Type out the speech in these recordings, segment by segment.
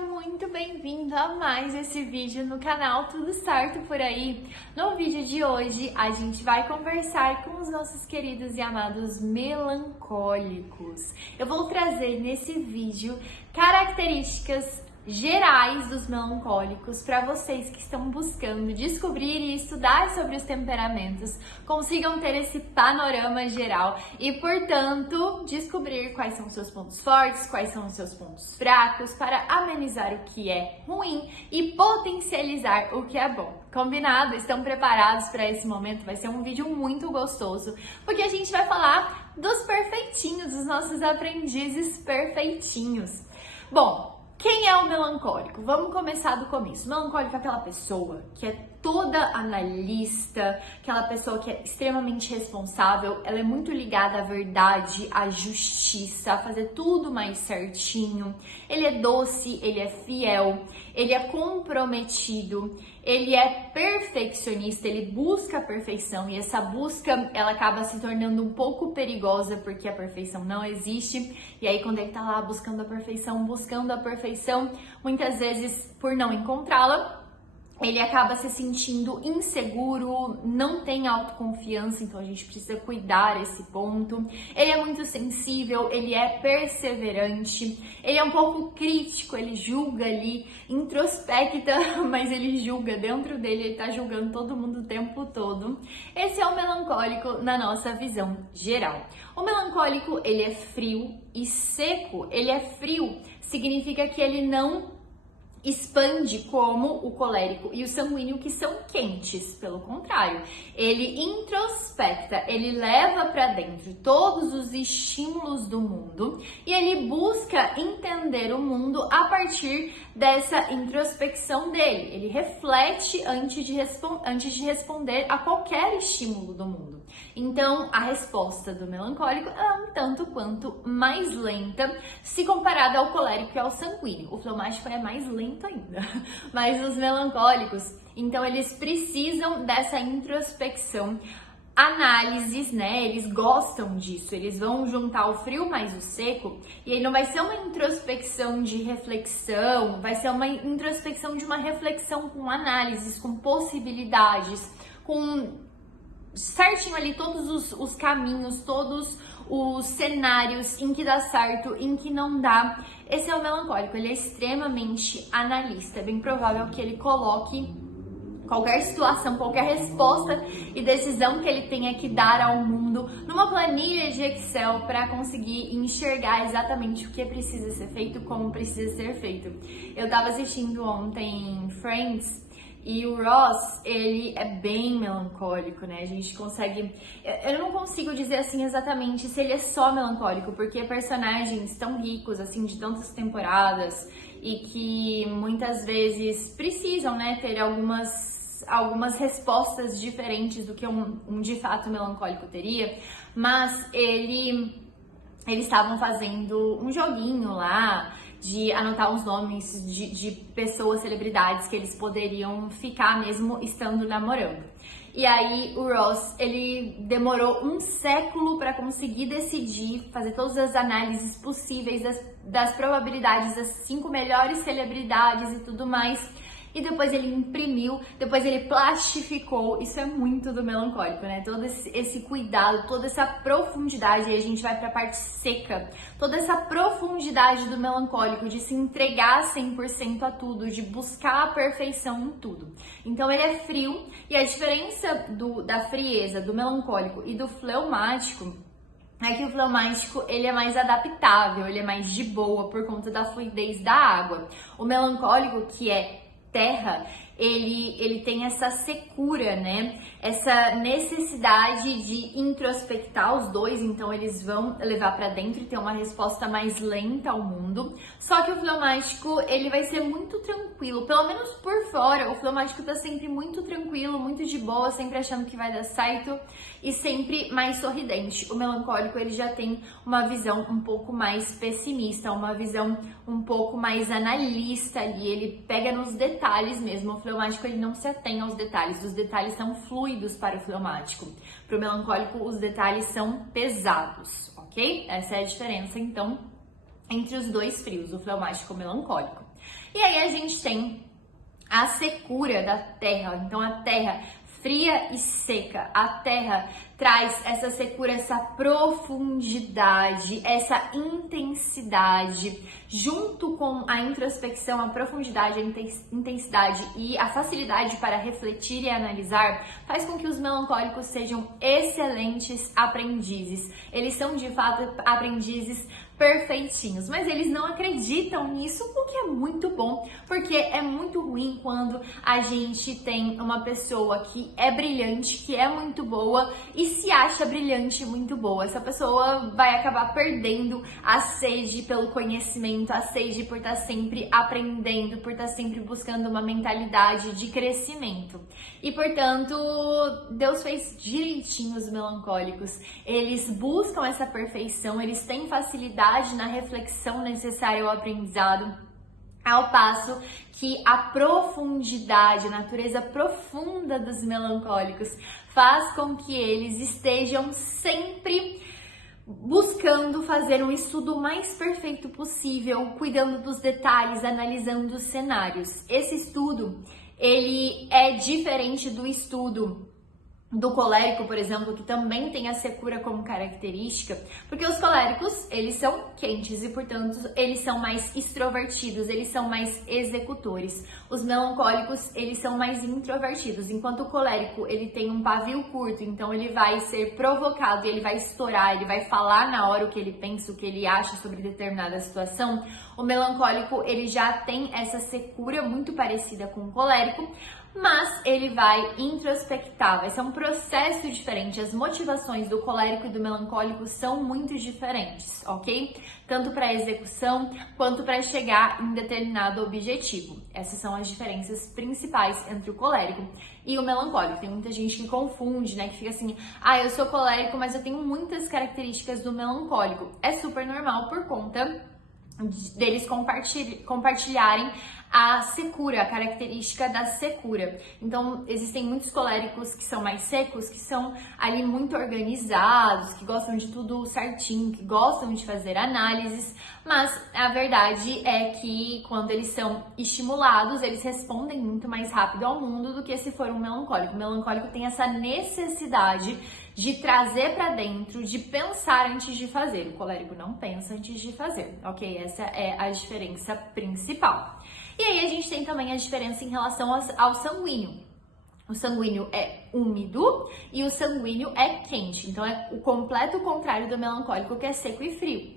muito bem-vindo a mais esse vídeo no canal Tudo Certo Por Aí. No vídeo de hoje, a gente vai conversar com os nossos queridos e amados melancólicos. Eu vou trazer nesse vídeo características gerais dos melancólicos para vocês que estão buscando descobrir e estudar sobre os temperamentos, consigam ter esse panorama geral e, portanto, descobrir quais são os seus pontos fortes, quais são os seus pontos fracos, para amenizar o que é ruim e potencializar o que é bom. Combinado? Estão preparados para esse momento? Vai ser um vídeo muito gostoso, porque a gente vai falar dos perfeitinhos, dos nossos aprendizes perfeitinhos. Bom, quem é o melancólico? Vamos começar do começo. O melancólico é aquela pessoa que é toda analista, aquela pessoa que é extremamente responsável, ela é muito ligada à verdade, à justiça, a fazer tudo mais certinho. Ele é doce, ele é fiel, ele é comprometido, ele é perfeccionista, ele busca a perfeição e essa busca, ela acaba se tornando um pouco perigosa porque a perfeição não existe. E aí quando ele tá lá buscando a perfeição, muitas vezes por não encontrá-la, ele acaba se sentindo inseguro, não tem autoconfiança, então a gente precisa cuidar esse ponto. Ele é muito sensível, ele é perseverante, ele é um pouco crítico, ele julga ali, introspecta, mas ele julga, dentro dele ele tá julgando todo mundo o tempo todo. Esse é o melancólico na nossa visão geral. O melancólico, ele é frio e seco. Ele é frio, significa que ele não expande como o colérico e o sanguíneo, que são quentes. Pelo contrário, ele introspecta, ele leva para dentro todos os estímulos do mundo e ele busca entender o mundo a partir dessa introspecção dele. Ele reflete antes de responder a qualquer estímulo do mundo. Então, a resposta do melancólico é um tanto quanto mais lenta se comparada ao colérico e ao sanguíneo. O fleumático é mais lento ainda, mas os melancólicos, então eles precisam dessa introspecção, análises, né? Eles gostam disso, eles vão juntar o frio mais o seco e aí não vai ser uma introspecção de reflexão, vai ser uma introspecção de uma reflexão com análises, com possibilidades, com certinho ali todos os caminhos, todos os cenários em que dá certo, em que não dá. Esse é o melancólico, ele é extremamente analista. É bem provável que ele coloque qualquer situação, qualquer resposta e decisão que ele tenha que dar ao mundo numa planilha de Excel para conseguir enxergar exatamente o que precisa ser feito, como precisa ser feito. Eu estava assistindo ontem Friends e o Ross, ele é bem melancólico, né? A gente consegue... Eu não consigo dizer assim exatamente se ele é só melancólico, porque personagens tão ricos, assim, de tantas temporadas e que muitas vezes precisam, né, ter algumas respostas diferentes do que um de fato melancólico teria, mas eles estavam fazendo um joguinho lá de anotar os nomes de pessoas, celebridades que eles poderiam ficar mesmo estando namorando. E aí o Ross, ele demorou um século para conseguir decidir, fazer todas as análises possíveis das probabilidades das 5 melhores celebridades e tudo mais. E depois ele imprimiu, depois ele plastificou. Isso é muito do melancólico, né? Todo esse cuidado, toda essa profundidade. E a gente vai para a parte seca. Toda essa profundidade do melancólico, de se entregar 100% a tudo, de buscar a perfeição em tudo. Então ele é frio, e a diferença da frieza, do melancólico e do fleumático é que o fleumático, ele é mais adaptável, ele é mais de boa por conta da fluidez da água. O melancólico, que é terra, ele tem essa secura, né? Essa necessidade de introspectar os dois, então eles vão levar para dentro e ter uma resposta mais lenta ao mundo. Só que o fleumático, ele vai ser muito tranquilo, pelo menos por fora. O fleumático tá sempre muito tranquilo, muito de boa, sempre achando que vai dar certo e sempre mais sorridente. O melancólico, ele já tem uma visão um pouco mais pessimista, uma visão um pouco mais analista ali, ele pega nos detalhes mesmo. O fleumático, ele não se atém aos detalhes, os detalhes são fluidos para o fleumático. Para o melancólico, os detalhes são pesados, ok? Essa é a diferença, então, entre os dois frios, o fleumático e o melancólico. E aí a gente tem a secura da terra, então a terra fria e seca. A terra traz essa secura, essa profundidade, essa intensidade, junto com a introspecção, a profundidade, a intensidade e a facilidade para refletir e analisar, faz com que os melancólicos sejam excelentes aprendizes. Eles são de fato aprendizes perfeitinhos, mas eles não acreditam nisso, o que é muito bom, porque é muito ruim quando a gente tem uma pessoa que é brilhante, que é muito boa e se acha brilhante e muito boa. Essa pessoa vai acabar perdendo a sede pelo conhecimento, a sede por estar sempre aprendendo, por estar sempre buscando uma mentalidade de crescimento. E, portanto, Deus fez direitinho os melancólicos. Eles buscam essa perfeição, eles têm facilidade na reflexão necessária ao aprendizado, ao passo que a profundidade, a natureza profunda dos melancólicos faz com que eles estejam sempre buscando fazer um estudo mais perfeito possível, cuidando dos detalhes, analisando os cenários. Esse estudo, ele é diferente do estudo do colérico, por exemplo, que também tem a secura como característica, porque os coléricos, eles são quentes e, portanto, eles são mais extrovertidos, eles são mais executores. Os melancólicos, eles são mais introvertidos, enquanto o colérico, ele tem um pavio curto, então ele vai ser provocado, ele vai estourar, ele vai falar na hora o que ele pensa, o que ele acha sobre determinada situação. O melancólico, ele já tem essa secura muito parecida com o colérico, mas ele vai introspectar, vai ser um processo diferente. As motivações do colérico e do melancólico são muito diferentes, ok? Tanto para a execução quanto para chegar em determinado objetivo. Essas são as diferenças principais entre o colérico e o melancólico. Tem muita gente que confunde, né? Que fica assim, eu sou colérico, mas eu tenho muitas características do melancólico. É super normal por conta deles compartilharem a secura, a característica da secura. Então, existem muitos coléricos que são mais secos, que são ali muito organizados, que gostam de tudo certinho, que gostam de fazer análises, mas a verdade é que quando eles são estimulados, eles respondem muito mais rápido ao mundo do que se for um melancólico. O melancólico tem essa necessidade de trazer para dentro, de pensar antes de fazer. O colérico não pensa antes de fazer, ok? Essa é a diferença principal. E aí a gente tem também a diferença em relação ao sanguíneo. O sanguíneo é úmido e o sanguíneo é quente. Então é o completo contrário do melancólico, que é seco e frio.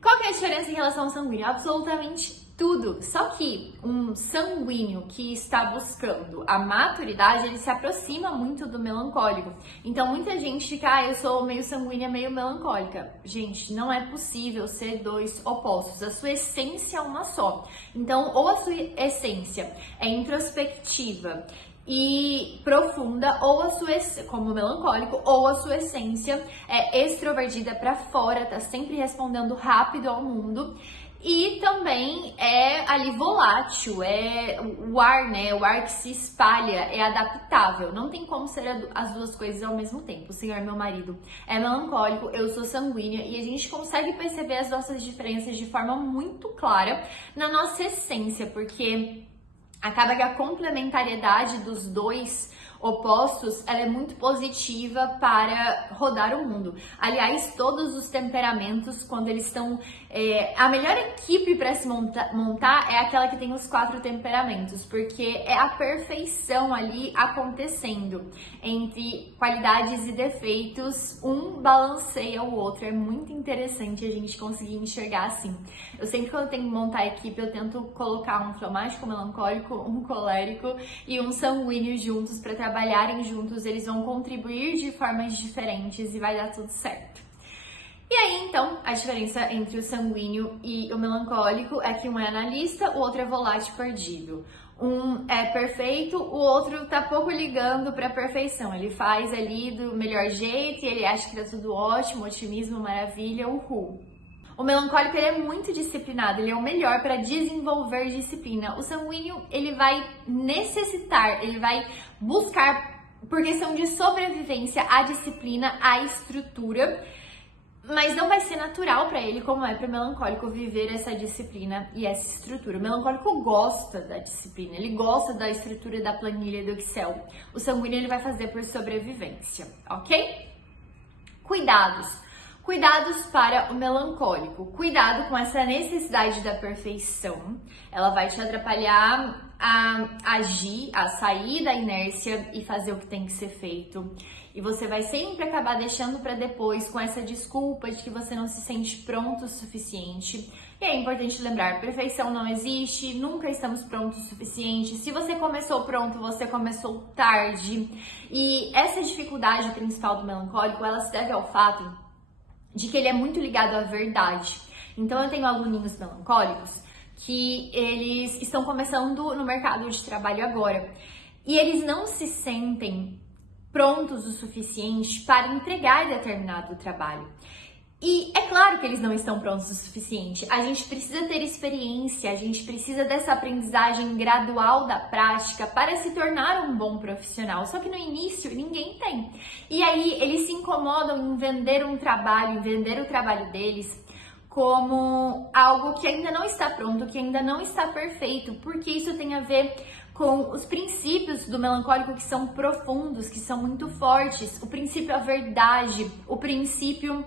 Qual que é a diferença em relação ao sanguíneo? Absolutamente tudo. Só que um sanguíneo que está buscando a maturidade, ele se aproxima muito do melancólico. Então muita gente fica, eu sou meio sanguínea, meio melancólica. Gente, não é possível ser dois opostos. A sua essência é uma só. Então, ou a sua essência é introspectiva e profunda, ou a sua como melancólico, ou a sua essência é extrovertida para fora, tá sempre respondendo rápido ao mundo. E também é ali volátil, é o ar, né? O ar que se espalha, é adaptável. Não tem como ser as duas coisas ao mesmo tempo. O senhor, meu marido, é melancólico, eu sou sanguínea, e a gente consegue perceber as nossas diferenças de forma muito clara na nossa essência, porque acaba que a complementariedade dos dois opostos, ela é muito positiva para rodar o mundo. Aliás, todos os temperamentos, quando eles estão... a melhor equipe para se montar é aquela que tem os 4 temperamentos, porque é a perfeição ali acontecendo. Entre qualidades e defeitos, um balanceia o outro. É muito interessante a gente conseguir enxergar assim. Eu sempre, quando eu tenho que montar a equipe, eu tento colocar um fleumático, um melancólico, um colérico e um sanguíneo juntos para trabalharem juntos. Eles vão contribuir de formas diferentes e vai dar tudo certo. E aí, então, a diferença entre o sanguíneo e o melancólico é que um é analista, o outro é volátil perdido. Um é perfeito, o outro tá pouco ligando para a perfeição. Ele faz ali do melhor jeito e ele acha que tá tudo ótimo, otimismo, maravilha, uhul. O melancólico, ele é muito disciplinado, ele é o melhor para desenvolver disciplina. O sanguíneo, ele vai necessitar, ele vai buscar, por questão de sobrevivência, a disciplina, a estrutura. Mas não vai ser natural para ele, como é para o melancólico, viver essa disciplina e essa estrutura. O melancólico gosta da disciplina, ele gosta da estrutura da planilha do Excel. O sanguíneo ele vai fazer por sobrevivência, ok? Cuidados. Cuidados para o melancólico. Cuidado com essa necessidade da perfeição. Ela vai te atrapalhar a agir, a sair da inércia e fazer o que tem que ser feito. E você vai sempre acabar deixando para depois com essa desculpa de que você não se sente pronto o suficiente. E é importante lembrar, perfeição não existe, nunca estamos prontos o suficiente. Se você começou pronto, você começou tarde. E essa dificuldade principal do melancólico, ela se deve ao fato de que ele é muito ligado à verdade. Então eu tenho aluninhos melancólicos que eles estão começando no mercado de trabalho agora. E eles não se sentem prontos o suficiente para entregar determinado trabalho. E é claro que eles não estão prontos o suficiente. A gente precisa ter experiência, a gente precisa dessa aprendizagem gradual da prática para se tornar um bom profissional. Só que no início ninguém tem. E aí eles se incomodam em vender um trabalho, em vender o trabalho deles como algo que ainda não está pronto, que ainda não está perfeito, porque isso tem a ver com os princípios do melancólico que são profundos, que são muito fortes. O princípio da verdade, o princípio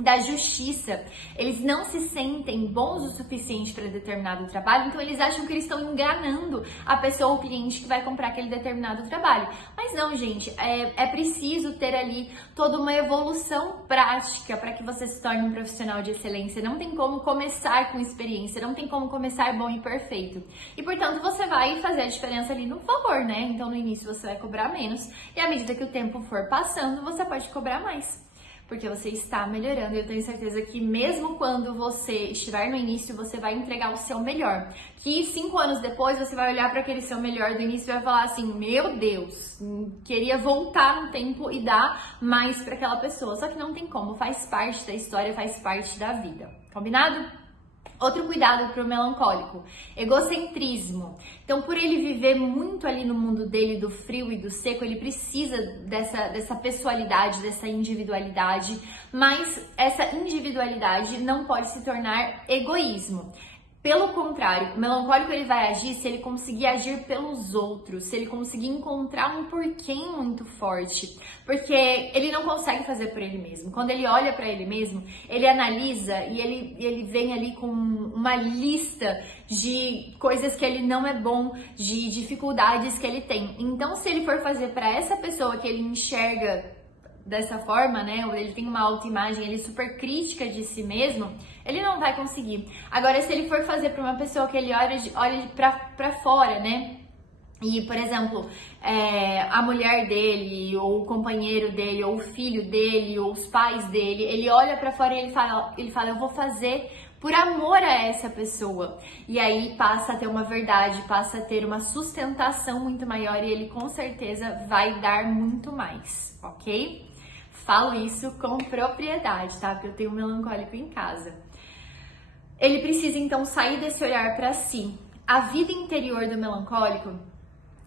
da justiça. Eles não se sentem bons o suficiente para determinado trabalho, então eles acham que eles estão enganando a pessoa ou o cliente que vai comprar aquele determinado trabalho. Mas não, gente, é preciso ter ali toda uma evolução prática para que você se torne um profissional de excelência. Não tem como começar com experiência, não tem como começar bom e perfeito. E, portanto, você vai fazer a diferença ali no valor, né? Então, no início você vai cobrar menos e à medida que o tempo for passando, você pode cobrar mais. Porque você está melhorando e eu tenho certeza que mesmo quando você estiver no início, você vai entregar o seu melhor. Que 5 anos depois você vai olhar para aquele seu melhor do início e vai falar assim, meu Deus, queria voltar no tempo e dar mais para aquela pessoa. Só que não tem como, faz parte da história, faz parte da vida. Combinado? Outro cuidado para o melancólico, egocentrismo. Então, por ele viver muito ali no mundo dele, do frio e do seco, ele precisa dessa pessoalidade, dessa individualidade, mas essa individualidade não pode se tornar egoísmo. Pelo contrário, o melancólico ele vai agir se ele conseguir agir pelos outros, se ele conseguir encontrar um porquê muito forte, porque ele não consegue fazer por ele mesmo. Quando ele olha para ele mesmo, ele analisa e ele vem ali com uma lista de coisas que ele não é bom, de dificuldades que ele tem. Então, se ele for fazer para essa pessoa que ele enxerga dessa forma, né, ou ele tem uma autoimagem, ele é super crítica de si mesmo, ele não vai conseguir. Agora, se ele for fazer para uma pessoa que ele olha pra fora, né, e, por exemplo, a mulher dele, ou o companheiro dele, ou o filho dele, ou os pais dele, ele olha pra fora e ele fala, eu vou fazer por amor a essa pessoa. E aí passa a ter uma verdade, passa a ter uma sustentação muito maior e ele com certeza vai dar muito mais, ok? Falo isso com propriedade, tá? Porque eu tenho um melancólico em casa. Ele precisa então sair desse olhar para si. A vida interior do melancólico,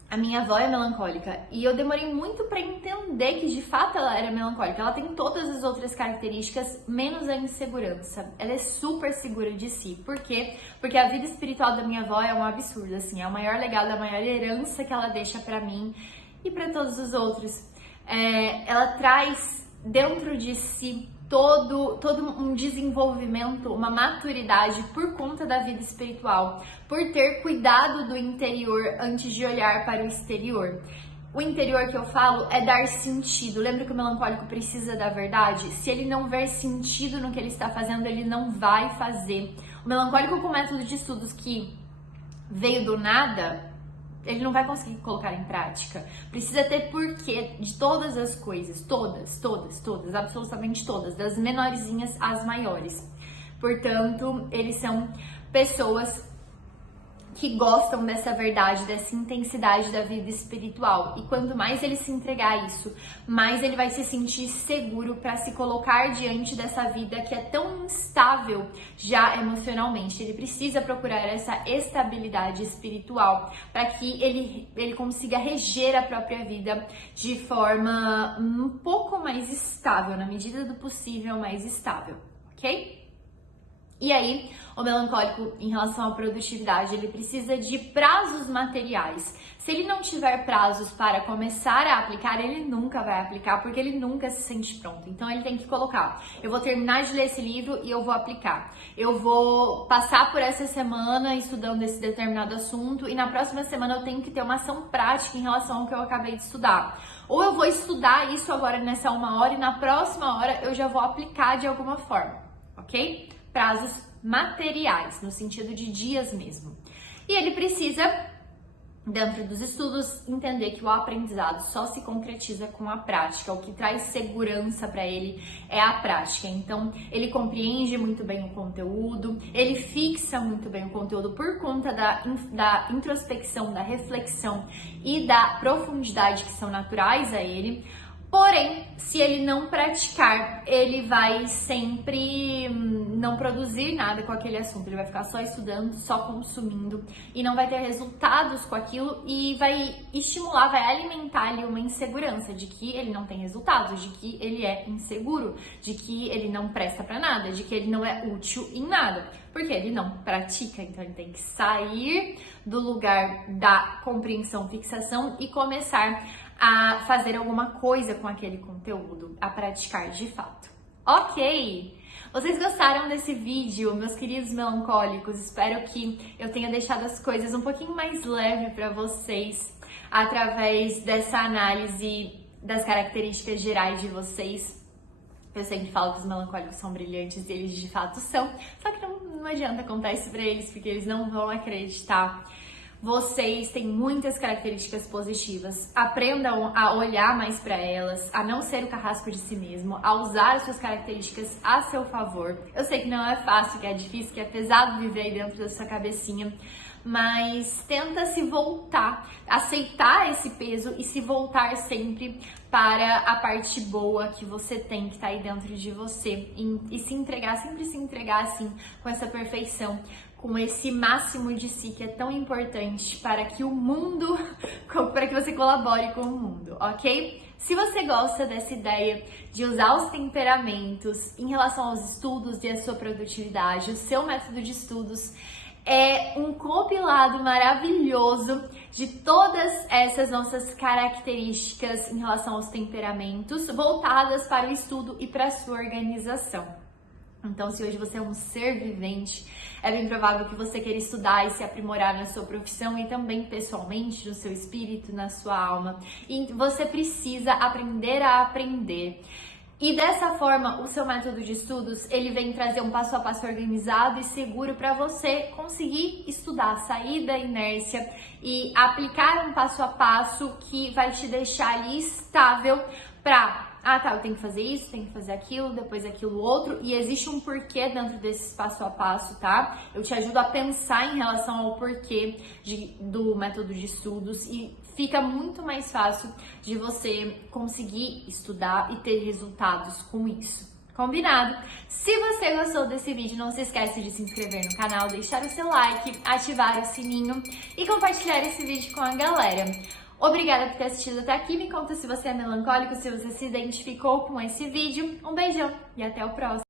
a minha avó é melancólica e eu demorei muito para entender que de fato ela era melancólica. Ela tem todas as outras características, menos a insegurança. Ela é super segura de si. Por quê? Porque a vida espiritual da minha avó é um absurdo, assim, é o maior legado, a maior herança que ela deixa para mim e para todos os outros. Ela traz dentro de si todo um desenvolvimento, uma maturidade por conta da vida espiritual, por ter cuidado do interior antes de olhar para o exterior. O interior que eu falo é dar sentido. Lembra que o melancólico precisa da verdade? Se ele não ver sentido no que ele está fazendo, ele não vai fazer. O melancólico com método de estudos que veio do nada, ele não vai conseguir colocar em prática. Precisa ter porquê de todas as coisas, todas, absolutamente todas, das menorzinhas às maiores. Portanto, eles são pessoas que gostam dessa verdade, dessa intensidade da vida espiritual. E quanto mais ele se entregar a isso, mais ele vai se sentir seguro para se colocar diante dessa vida que é tão instável já emocionalmente. Ele precisa procurar essa estabilidade espiritual para que ele consiga reger a própria vida de forma um pouco mais estável, na medida do possível mais estável, ok? E aí, o melancólico, em relação à produtividade, ele precisa de prazos materiais. Se ele não tiver prazos para começar a aplicar, ele nunca vai aplicar, porque ele nunca se sente pronto. Então, ele tem que colocar: eu vou terminar de ler esse livro e eu vou aplicar. Eu vou passar por essa semana estudando esse determinado assunto e na próxima semana eu tenho que ter uma ação prática em relação ao que eu acabei de estudar. Ou eu vou estudar isso agora nessa 1 hora e na próxima hora eu já vou aplicar de alguma forma, ok? Prazos materiais, no sentido de dias mesmo. E ele precisa, dentro dos estudos, entender que o aprendizado só se concretiza com a prática. O que traz segurança para ele é a prática. Então, ele compreende muito bem o conteúdo, ele fixa muito bem o conteúdo por conta da introspecção, da reflexão e da profundidade que são naturais a ele. Porém, se ele não praticar, ele vai sempre não produzir nada com aquele assunto. Ele vai ficar só estudando, só consumindo e não vai ter resultados com aquilo e vai estimular, vai alimentar ali uma insegurança de que ele não tem resultados, de que ele é inseguro, de que ele não presta pra nada, de que ele não é útil em nada. Porque ele não pratica, então ele tem que sair do lugar da compreensão, fixação e começar a fazer alguma coisa com aquele conteúdo, a praticar de fato. Ok! Vocês gostaram desse vídeo, meus queridos melancólicos? Espero que eu tenha deixado as coisas um pouquinho mais leve para vocês através dessa análise das características gerais de vocês. Eu sempre falo que os melancólicos são brilhantes e eles de fato são, só que não adianta contar isso pra eles porque eles não vão acreditar. Vocês têm muitas características positivas. Aprendam a olhar mais para elas, a não ser o carrasco de si mesmo, a usar as suas características a seu favor. Eu sei que não é fácil, que é difícil, que é pesado viver aí dentro da sua cabecinha, mas tenta se voltar, aceitar esse peso e se voltar sempre para a parte boa que você tem, que tá aí dentro de você, e se entregar, sempre se entregar assim, com essa perfeição, com esse máximo de si que é tão importante para que o mundo, para que você colabore com o mundo, ok? Se você gosta dessa ideia de usar os temperamentos em relação aos estudos e a sua produtividade, o seu método de estudos é um compilado maravilhoso de todas essas nossas características em relação aos temperamentos, voltadas para o estudo e para a sua organização. Então, se hoje você é um ser vivente, é bem provável que você queira estudar e se aprimorar na sua profissão e também pessoalmente, no seu espírito, na sua alma. E você precisa aprender a aprender. E dessa forma, o seu método de estudos, ele vem trazer um passo a passo organizado e seguro para você conseguir estudar, sair da inércia e aplicar um passo a passo que vai te deixar ali estável para eu tenho que fazer isso, tenho que fazer aquilo, depois aquilo outro, e existe um porquê dentro desse passo a passo, tá? Eu te ajudo a pensar em relação ao porquê do método de estudos e fica muito mais fácil de você conseguir estudar e ter resultados com isso. Combinado? Se você gostou desse vídeo, não se esquece de se inscrever no canal, deixar o seu like, ativar o sininho e compartilhar esse vídeo com a galera. Obrigada por ter assistido até aqui. Me conta se você é melancólico, se você se identificou com esse vídeo. Um beijão e até o próximo.